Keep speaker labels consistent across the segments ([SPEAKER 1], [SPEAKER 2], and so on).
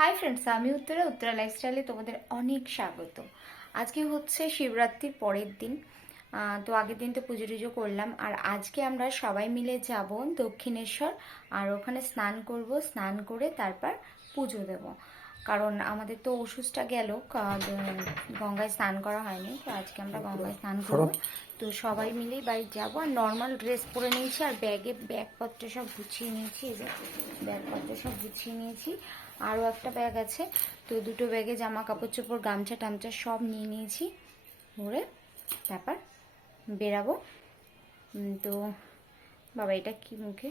[SPEAKER 1] Hi friends আমি উত্তরা উত্তরা লাইফস্টাইলে তোমাদের অনেক স্বাগত। আজকে হচ্ছে শিবরাত্রির পরের দিন। তো আগের দিন তো পুজো টুজো করলাম। আর আজকে আমরা সবাই মিলে যাব দক্ষিণেশ্বর আর ওখানে স্নান করব স্নান করে তারপর পুজো দেব। কারণ আমাদের তো ওষুধটা গেল গঙ্গায় স্নান করা হয়নি তো আজকে আমরা গঙ্গায় স্নান করব। তো সবাই মিলেই বাড়ি যাব। আর নর্মাল ড্রেস পরে নিয়েছি আর ব্যাগে ব্যাগপত্র সব গুছিয়ে নিয়েছি এই যে ব্যাগপত্র সব গুছিয়ে নিয়েছি। আরও একটা ব্যাগ আছে তো দুটো ব্যাগে জামা কাপড় চোপড় গামছা টামছা সব নিয়ে নিয়েছি। ভরে তারপর বেরাবো। তো বাবা, এটা কি মুখে?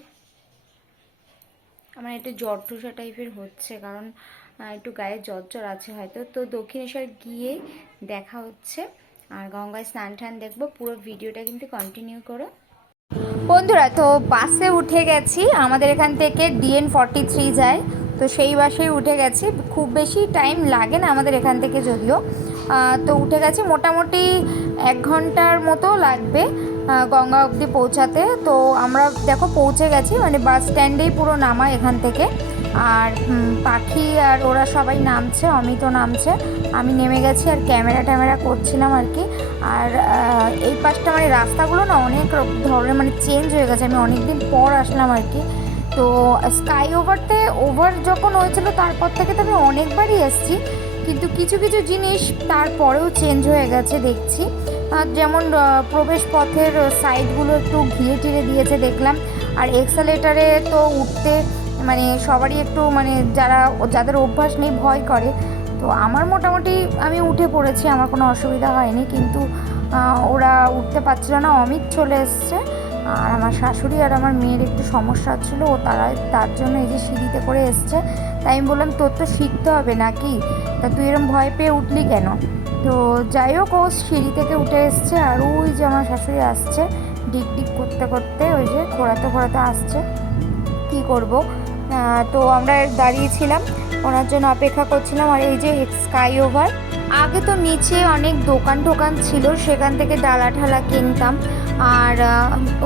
[SPEAKER 1] আমার একটু জ্বর টুসা টাইপের হচ্ছে, কারণ একটু গায়ে জ্বর জ্বর আছে হয়তো। তো দক্ষিণেশ্বর গিয়ে দেখা হচ্ছে, আর গঙ্গায় স্নান টান দেখব। পুরো ভিডিওটা কিন্তু কন্টিনিউ করো। বন্ধুরা, তো বাসে উঠে গেছি। আমাদের এখান থেকে ডিএন ফর্টি থ্রি যায়। তো সেই বাসেই উঠে গেছি। খুব বেশি টাইম লাগে না আমাদের এখান থেকে যদিও। তো উঠে গেছি। মোটামুটি এক ঘণ্টার মতো লাগবে গঙ্গা অবধি পৌঁছাতে। তো আমরা দেখো পৌঁছে গেছি মানে বাস স্ট্যান্ডেই পুরো নামা এখান থেকে। আর পাখি আর ওরা সবাই নামছে, অমিত নামছে। আমি নেমে গেছি আর ক্যামেরা ট্যামেরা করছিলাম আর কি। আর এই পাশটা মানে রাস্তাগুলো না অনেক ধরনের মানে চেঞ্জ হয়ে গেছে। আমি অনেক দিন পর আসলাম আর কি। তো স্কাই ওভারতে ওভার যখন হয়েছিল, তারপর থেকে তো আমি অনেকবারই এসেছি। কিন্তু কিছু কিছু জিনিস তারপরেও চেঞ্জ হয়ে গেছে দেখছি। যেমন প্রবেশ পথের সাইডগুলো একটু ঘিরে টিরে দিয়েছে দেখলাম। আর এক্সালেটারে তো উঠতে মানে সবারই একটু মানে যারা, যাদের অভ্যাস নেই ভয় করে। তো আমার মোটামুটি আমি উঠে পড়েছি, আমার কোনো অসুবিধা হয়নি। কিন্তু ওরা উঠতে পারছিল না, অমিত চলে এসছে। আর আমার শাশুড়ি আর আমার মেয়ের একটু সমস্যা ছিল ও তারা, তার জন্য এই যে সিঁড়িতে করে এসছে। তাই আমি বললাম, তোর তো শিখতে হবে নাকি? তা তুই এরম ভয় পেয়ে উঠলি কেন? তো যাই হোক, ও সিঁড়ি থেকে উঠে এসছে আর ওই যে আমার শাশুড়ি আসছে ডিক ডিক করতে করতে ওই যে ঘোরাতে ঘোরাতে আসছে। কি করব? তো আমরা দাঁড়িয়েছিলাম ওনার জন্য অপেক্ষা করছিলাম আর এই যে স্কাই ওভার আগে তো নিচে অনেক দোকান টোকান ছিল, সেখান থেকে ডালা ঠালা কিনতাম। আর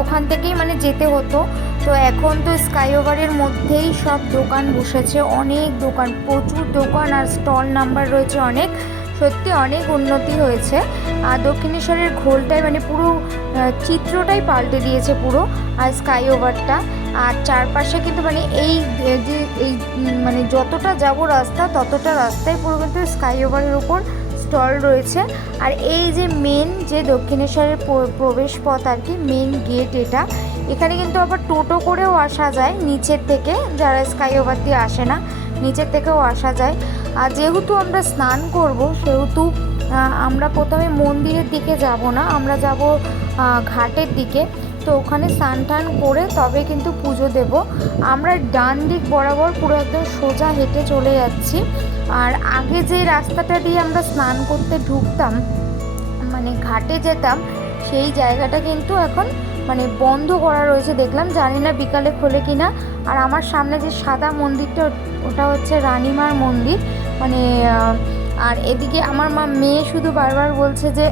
[SPEAKER 1] ওখান থেকেই মানে যেতে হতো। তো এখন তো স্কাই ওভারের মধ্যেই সব দোকান বসেছে, অনেক দোকান, প্রচুর দোকান আর স্টল নাম্বার রয়েছে অনেক। সত্যি অনেক উন্নতি হয়েছে। আর দক্ষিণেশ্বরের ঘোলটাই মানে পুরো চিত্রটাই পাল্টে দিয়েছে পুরো, আর স্কাই ওভারটা। আর চারপাশে কিন্তু মানে এই যে, এই মানে যতটা যাব রাস্তা, ততটা রাস্তায় পুরো কিন্তু স্কাই ওভারের উপর স্টল রয়েছে। আর এই যে মেন যে দক্ষিণেশ্বরের প্র- প্রবেশ পথ আর কি মেন গেট এটা, এখানে কিন্তু আবার টোটো করেও আসা যায় নিচের থেকে, যারা স্কাই ওভার দিয়ে আসে না, নিচের থেকেও আসা যায়। আর যেহেতু আমরা স্নান করব, সেহেতু আমরা প্রথমে মন্দিরের দিকে যাব না, আমরা যাব ঘাটের দিকে। তো ওখানে স্নান টান করে তবে কিন্তু পুজো দেব। আমরা ডান দিক বরাবর পুরো একদম সোজা হেঁটে চলে যাচ্ছি। আর আগে যে রাস্তাটা দিয়ে আমরা স্নান করতে ঢুকতাম মানে ঘাটে যেতাম, সেই জায়গাটা কিন্তু এখন মানে বন্ধ করা রয়েছে দেখলাম। জানি না বিকালে খোলে কিনা। আর আমার সামনে যে সাদা মন্দিরটা, ওটা হচ্ছে রানীমার মন্দির। মানে আর এদিকে আমার মা মেয়ে শুধু বারবার বলছে যে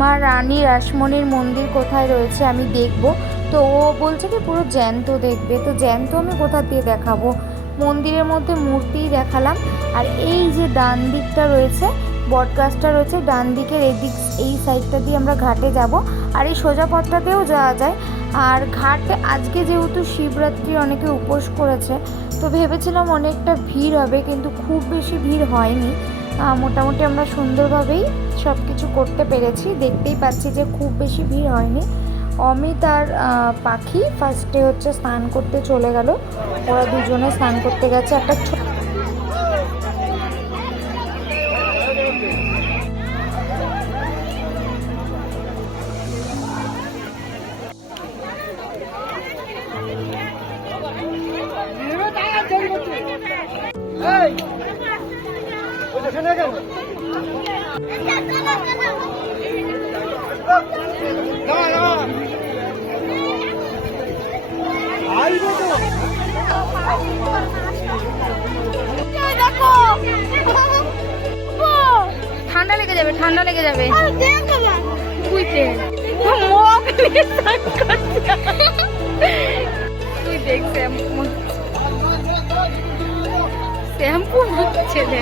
[SPEAKER 1] মা রানী রাসমণির মন্দির কোথায় রয়েছে আমি দেখব। তো ও বলছে কি পুরো জ্যান্ত দেখবে। তো জ্যান্ত আমি কোথা দিয়ে দেখাবো? মন্দিরের মধ্যে মূর্তিই দেখালাম। আর এই যে ডান দিকটা রয়েছে বটগাছটা রয়েছে, ডান দিকের এদিক এই সাইডটা দিয়ে আমরা ঘাটে যাব। আর এই সোজা পথটাতেও যাওয়া যায়। আর ঘাটে আজকে যেহেতু শিবরাত্রি, অনেকে উপোস করেছে, তো ভেবেছিলাম অনেকটা ভিড় হবে, কিন্তু খুব বেশি ভিড় হয়নি। মোটামুটি আমরা সুন্দরভাবেই সব কিছু করতে পেরেছি। দেখতেই পাচ্ছি যে খুব বেশি ভিড় হয়নি। অমিত আর পাখি ফার্স্টে হচ্ছে স্নান করতে চলে গেল। ওরা দুজনে স্নান করতে গেছে। একটা ছো- ঠান্ডা লেগে যাবে ঠান্ডা লেগে যাবে। বুঝতে তুই দেখছে শ্যাম্পু ছেলে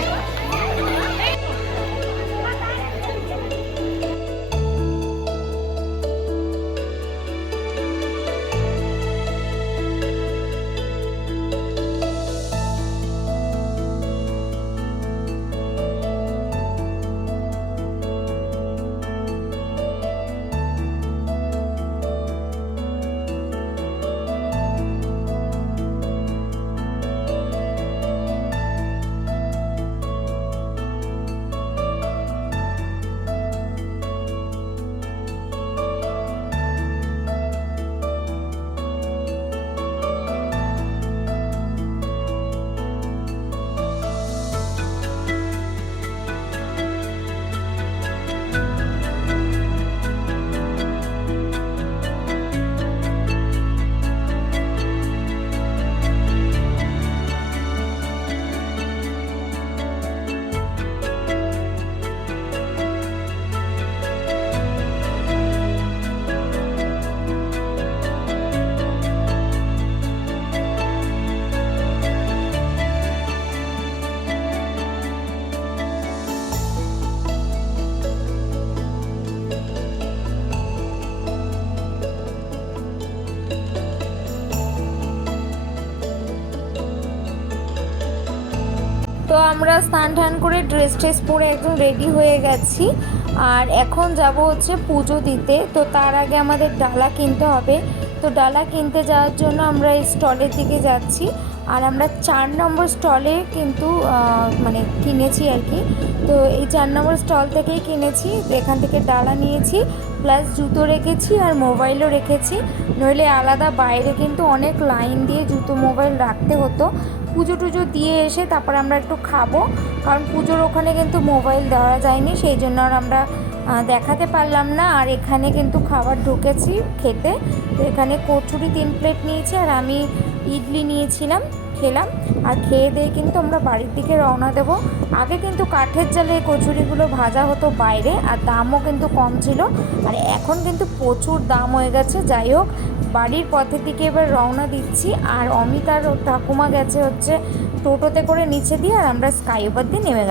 [SPEAKER 1] আমরা স্নান টান করে ড্রেস ট্রেস পরে একদম রেডি হয়ে গেছি। আর এখন যাব হচ্ছে পুজো দিতে। তো তার আগে আমাদের ডালা কিনতে হবে। তো ডালা কিনতে যাওয়ার জন্য আমরা এই স্টলের দিকে যাচ্ছি। আর আমরা চার নম্বর স্টলে কিন্তু মানে কিনেছি আর কি। তো এই চার নম্বর স্টল থেকেই কিনেছি। এখান থেকে ডালা নিয়েছি। প্লাস জুতো রেখেছি আর মোবাইলও রেখেছি। নইলে আলাদা বাইরে কিন্তু অনেক লাইন দিয়ে জুতো মোবাইল রাখতে হতো। পুজো টুজো দিয়ে এসে তারপর আমরা একটু খাব। কারণ পুজোর ওখানে কিন্তু মোবাইল দেওয়া যায়নি, সেই জন্য আর আমরা দেখাতে পারলাম না। আর এখানে কিন্তু খাবার ঢুকেছি খেতে। তো এখানে কচুরি তিন প্লেট নিয়েছি আর আমি ইডলি নিয়েছিলাম, খেলাম। আর খেয়ে দিয়ে কিন্তু আমরা বাড়ির দিকে রওনা দেব। আগে কিন্তু কাঠের জালে কচুরিগুলো ভাজা হতো বাইরে, আর দামও কিন্তু কম ছিল। আর এখন কিন্তু প্রচুর দাম হয়ে গেছে। যাই হোক বাড়ির পথের দিকে এবার রওনা দিচ্ছি। আর অমিত আর ঠাকুমা গেছে হচ্ছে টোটোতে করে নিচে দিয়ে, আর আমরা স্কাই ওভার দিয়ে নেমে গেলাম।